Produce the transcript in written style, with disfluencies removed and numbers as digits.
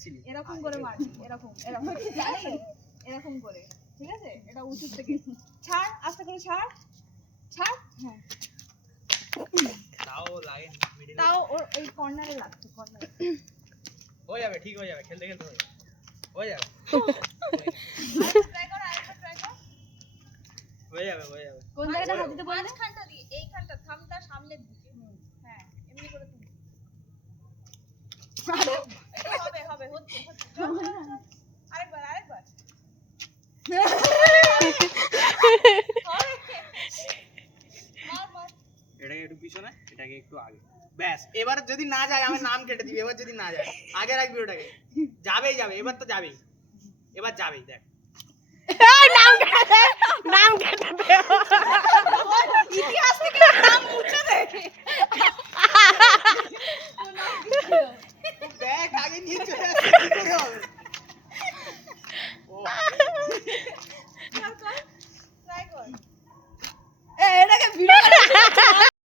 মারছিলি এরকম করে মারবি, এরকম এরকম জানিস, এরকম করে, ঠিক আছে? এটা উঁচু থেকে ছাড়, আস্তে করে ছাড়, ছাড়। হ্যাঁ, তাও লাগে মিডল তাও ওর এই কর্নারে লাগছে, কর্নারে। হয়ে যাবে, ঠিক হয়ে যাবে, খেলতে খেলতে হয়ে যাবে ট্রাই কর, আরেকবার ট্রাই কর। হয়ে যাবে হয়ে যাবে। কোন জায়গাটা হাত দিতে বললে? মাঝখানটা দিয়ে, এইখানটা থামটা সামনের দিকে। হ্যাঁ, এমনি করে তুমি। এটা হবে হবে হচ্ছে হচ্ছে। চল, চল, চল। আরেকবার, আরেকবার। মার মার। এটাকে একটু পিছনে, এটাকে একটু আগে। ব্যাস, এবার যদি না যায় আমার নাম কেটে দিবি। এবার যদি না যায় আগে রাখবি ওটাকে। যাবেই যাবে, এবার তো যাবেই, এবার যাবেই। দেখ নাম কেটে দে ইতিহাস থেকে নাম মুছে দে। দেখ আগে নিয়ে চলে আসছে, কি করে হবে? ও কর, কর, ট্রাই কর।